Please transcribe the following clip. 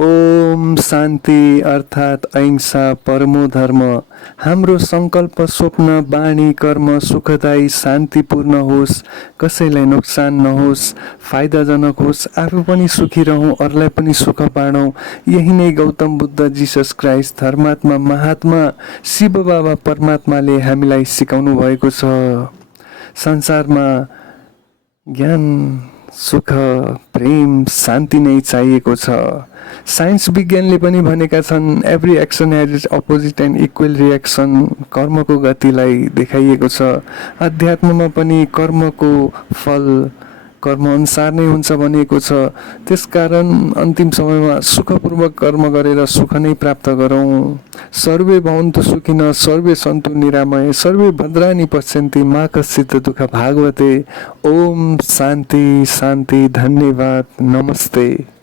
ओम शान्ति अर्थात् अहिंसा परमो धर्म। हाम्रो सङ्कल्प स्वप्न बाणी कर्म सुखदायी शान्तिपूर्ण होस्, कसैलाई नोक्सान नहोस्, फाइदाजनक होस्, आफू पनि सुखी रहौँ, अरूलाई पनि सुख पाडौँ। यही नै गौतम बुद्ध, जीसस क्राइस्ट, धर्मात्मा महात्मा शिव बाबा परमात्माले हामीलाई सिकाउनु भएको छ। संसारमा ज्ञान, सुख, प्रेम, शान्ति नै चाहिएको छ। साइन्स विज्ञानले पनि भनेका छन् every action has its opposite and equal reaction. कर्मको गतिलाई देखाइएको छ। अध्यात्ममा पनि कर्मको फल कर्म अनुसार नै हुन्छ भनिएको छ। त्यसकारण अन्तिम समयमा सुखपूर्वक कर्म गरेर सुख नै प्राप्त गरौँ। सर्वे भवन्तु सुखिनः, सर्वे सन्तु निरामय, सर्वे भद्राणि पश्यन्ति, मा कश्चित् दुःख भागवते। ओम शान्ति शान्ति, धन्यवाद, नमस्ते।